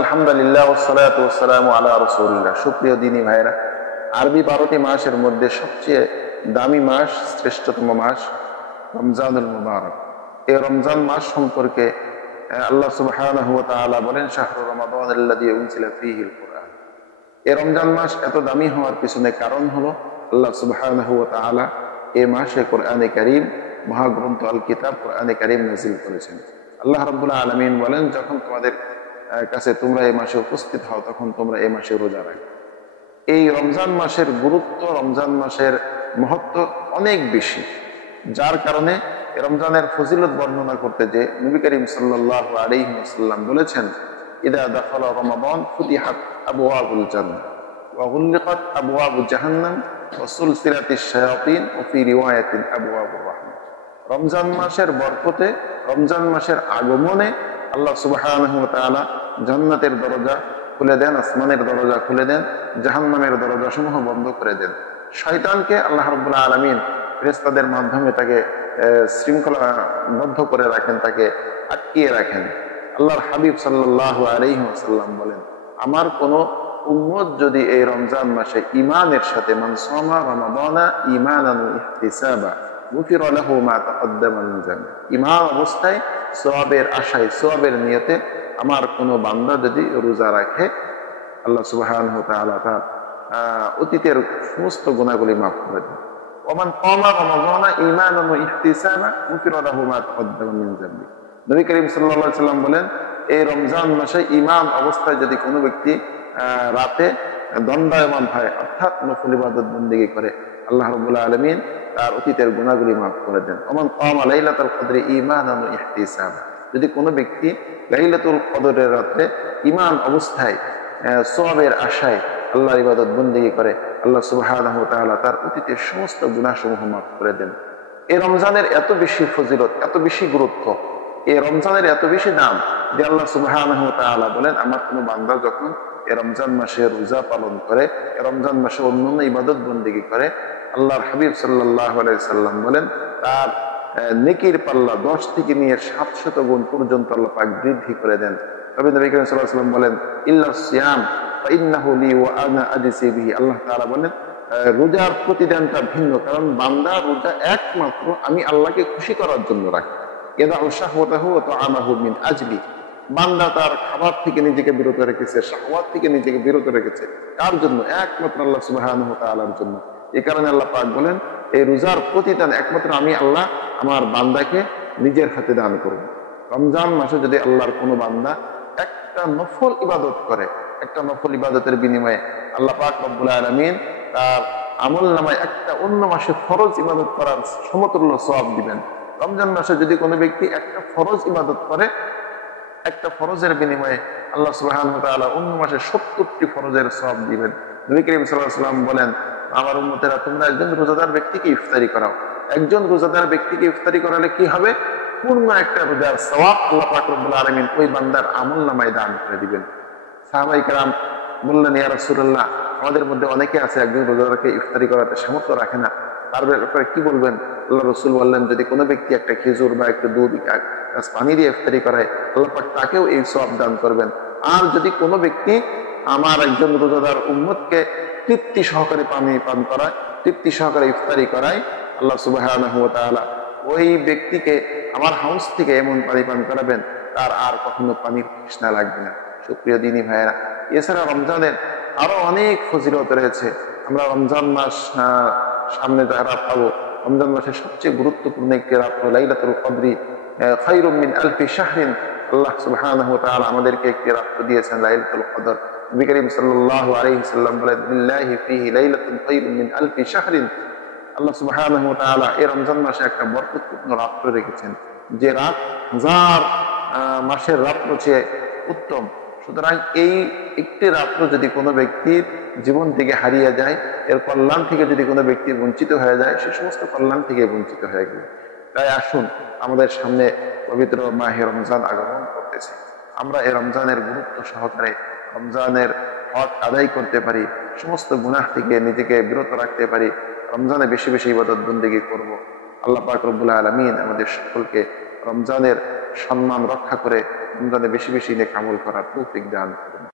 আলহামদুলিল্লাহ ওয়াসসালাতু ওয়াসসালামু আলা রাসূলিল্লাহ। সুপ্রিয় দিনী ভাইরা, আরবি 12টি মাসের মধ্যে সবচেয়ে দামি মাস, শ্রেষ্ঠতম মাস রমজানুল মুবারক। এই রমজান মাস সম্পর্কে আল্লাহ সুবহানাহু ওয়া তাআলা বলেন, শাহরু রমাদানাল্লাযী উনজিলা ফীহিল কুরআন। এই রমজান মাস এত দামি হওয়ার পিছনে কারণ হলো আল্লাহ সুবহানাহু ওয়া তাআলা এই মাসে কোরআনে কারীম, মহাগ্রন্থ আল কিতাব কোরআনে কারীম নাযিল করেছেন। আল্লাহ রাব্বুল আলামিন বলেন, যখন তোমাদের কাছে তোমরা এই মাসে উপস্থিত হও তখন তোমরা এই মাসে রোজা রাখো। এই রমজান মাসের গুরুত্ব, রমজান মাসের মহত্ব অনেক বেশি, যার কারণে রমজানের ফজিলত বর্ণনা করতে যে নবী করিম সাল্লাল্লাহু আলাইহি ওয়াসাল্লাম বলেছেন, ইদা দাখালা রমাদান ফুতিহাত আবওয়াবুল জান্নাহ ওয়া গুলিকাত আবওয়াবু জাহান্নাম ওয়া সুলসিলাতিশ শায়াতিন ওয়া ফি রিওয়ায়াতিন আবওয়াবুর রাহমাহ। রমজান মাসের বরকতে, রমজান মাসের আগমনে আল্লাহ সুবহানাহু ওয়া তাআলা জান্নাতের দরজা খুলে দেন, আসমানের দরজা খুলে দেন, জাহান্নামের দরজা সমূহ বন্ধ করে দেন। শয়তানকে আল্লাহ রাব্বুল আলামিন ফেরেশতাদের মাধ্যমে তাকে শৃঙ্খলাবদ্ধ করে রাখেন, তাকে আটকিয়ে রাখেন। আল্লাহর হাবিব সাল্লাল্লাহু আলাইহি ওয়াসাল্লাম বলেন, আমার কোন উম্মত যদি এই রমজান মাসে ঈমানের সাথে মান সামা রমাদানা ঈমানান ওয়া ইহতিসাবা গুফিরা লাহু মা তাকদ্দামা মিন যানবি, ঈমান অবস্থায় সওয়াবের আশায়, সওয়াবের নিয়তে আমার কোন বান্দা যদি রোজা রাখে, আল্লাহ সুবহানাহু ওয়া তাআলা তার অতীতের সমস্ত গুনাহগুলি মাফ করে দেন। ওমান কামা রমাদানা ঈমানান ওয়া ইহতিসাবা গুফিরা লাহু মা তাকদ্দামা মিন যানবি। নবী করিম সাল্লাল্লাহু আলাইহি ওয়াসাল্লাম বলেন, এই রমজান মাসে ঈমান অবস্থায় যদি কোনো ব্যক্তি রাতে দণ্ডায়মান হয়, অর্থাৎ নফল ইবাদত বন্দেগী করে, আল্লাহ রাব্বুল আলামিন তার অতীতের গুনাহগুলি মাফ করে দেন। ওমান কামা লাইলাতুল কদরি ঈমানান ওয়া ইহতিসাবা, যদি কোনো ব্যক্তি লাইলাতুল কদরের রাতে ঈমান অবস্থায় সওয়াবের আশায় আল্লাহর ইবাদত বন্দেগী করে, আল্লাহ সুবহানাহু ওয়া তাআলা তার অতীতের সমস্ত গুনাহসমূহ মাফ করে দেন। এই রমজানের এত বেশি ফজিলত, এত বেশি গুরুত্ব, এই রমজানের এত বেশি দাম যে আল্লাহ সুবহানাহু ওয়া তাআলা বলেন, আমার কোনো বান্দা যখন এই রমজান মাসে রোজা পালন করে, এই রমজান মাসে অন্যান্য ইবাদত বন্দেগী করে, আল্লাহর হাবিব সাল্লাল্লাহু আলাইহি সাল্লাম বলেন, তার নেকির পাল্লা 10 থেকে নিয়ে 700 গুণ পর্যন্ত আল্লাহ পাক বৃদ্ধি করে দেন। তবে নবী করিম সাল্লাল্লাহু আলাইহি ওয়াসাল্লাম বলেন, ইল্লা সিয়াম ফা ইন্নাহু লি ওয়া আনা আজসি বিহি। আল্লাহ তাআলা বলেন, রোজার প্রতিদানটা ভিন্ন, কারণ বান্দা রোজা একমাত্র আমি আল্লাহকে খুশি করার জন্য রাখি। ইয়াদাউ শাহওয়াতাহু ওয়া তুআমাহু মিন আজলি। বান্দা তার খাবার থেকে নিজেকে বিরত রেখেছে, শাহওয়াত থেকে নিজেকে বিরত রেখেছে, কার জন্য? একমাত্র আল্লাহ সুবহানাহু ওয়া তাআলার জন্য। এই কারণে আল্লাহ পাক বলেন, এই রোজার প্রতিদান একমাত্র আমি আল্লাহ আমার বান্দাকে নিজের হাতে দান করব। রমজান মাসে যদি আল্লাহর কোনো বান্দা একটা নফল ইবাদত করে, একটা নফল ইবাদতের বিনিময়ে আল্লাহ পাক রব্বুল আলামিন তার আমল নামায় একটা অন্য মাসে ফরজ ইবাদত করার সমতুল্য সওয়াব দিবেন। রমজান মাসে যদি কোনো ব্যক্তি একটা ফরজ ইবাদত করে, একটা ফরজের বিনিময়ে আল্লাহ সুবহানাহু ওয়া তাআলা অন্য মাসে 70টি ফরজের সওয়াব দিবেন। নবী করিম সাল্লাল্লাহু আলাইহি ওয়াসাল্লাম বলেন, আমার উম্মতেরা, তোমরা একজন রোজাদার ব্যক্তিকে ইফতারি করাও। একজন রোজাদার ব্যক্তিকে ইফতারি করালে কি হবে? পূর্ণ একটা রোজার সওয়াব আল্লাহ পাক রব্বুল আলামিন ওই বান্দার আমল নামায় দান করে দিবেন। সাহাবায়ে কেরাম বললেন, ইয়া রাসূলুল্লাহ, আমাদের মধ্যে অনেকে আছে একজন রোজাদারকে ইফতারি করাতে সামর্থ্য রাখে না, তার ব্যাপারে কি বলবেন? আল্লাহ রাসূল বললেন, যদি কোনো ব্যক্তি একটা খেজুর বা একটা দুধ, পানি দিয়ে ইফতারি করায়, আল্লাহ পাক তাকেও এই সওয়াব দান করবেন। আর যদি কোনো ব্যক্তি আমার একজন রোজাদার উম্মতকে তৃপ্তি সহকারে পানি পান করায়, তৃপ্তি সহকারে ইফতারি করায়, আল্লাহ সুবহানাহু ওয়া তাআলা ওই ব্যক্তিকে আমার হাউস থেকে এমন পানি পান করাবেন, তার আর কখনো পানির তৃষ্ণা লাগবে না। সুপ্রিয় দিনী ভাইয়েরা, এছাড়া রমজানের আরো অনেক ফজিলত রয়েছে। আমরা রমজান মাস সামনে যারা পাবো, রমজান মাসের সবচেয়ে গুরুত্বপূর্ণ একটি রাত্র লাইলাতুল কদরি খায়রুম মিন আলফি শাহরিন। আল্লাহ সুবহানাহু ওয়া তাআলা আমাদেরকে একটি রাত্র দিয়েছেন লাইলাতুল কদর। নবী করিম সাল্লাল্লাহু আলাইহি সাল্লাম বলেন, বিল্লাহি ফীহি লাইলাতুন খায়রুম মিন আলফি শাহরিন। আল্লাহ সুবহানাহু ওয়া তাআলা এই রমজান মাসে একটা বরকতপূর্ণ রাত্র রেখেছেন, যে রাত 1000 মাসের রাত্র চেয়ে উত্তম। সুতরাং এই একটি রাত্র যদি কোনো ব্যক্তির জীবন থেকে হারিয়ে যায়, এর কল্যাণ থেকে যদি কোনো ব্যক্তি বঞ্চিত হয়ে যায়, সে সমস্ত কল্যাণ থেকে বঞ্চিত হয়ে গেল। তাই আসুন, আমাদের সামনে পবিত্র মাহে রমজান আগমন করতেছে, আমরা এই রমজানের গুরুত্ব সহকারে রমজানের হক আদায় করতে পারি, সমস্ত গুনাহ থেকে নিজেকে বিরত রাখতে পারি, রমজানে বেশি বেশি ইবাদত বন্দেগী করব। আল্লাহ পাক রব্বুল আলামিন আমাদের সকলকে রমজানের সম্মান রক্ষা করে রমজানে বেশি বেশি নেক আমল করার তৌফিক দান করুন।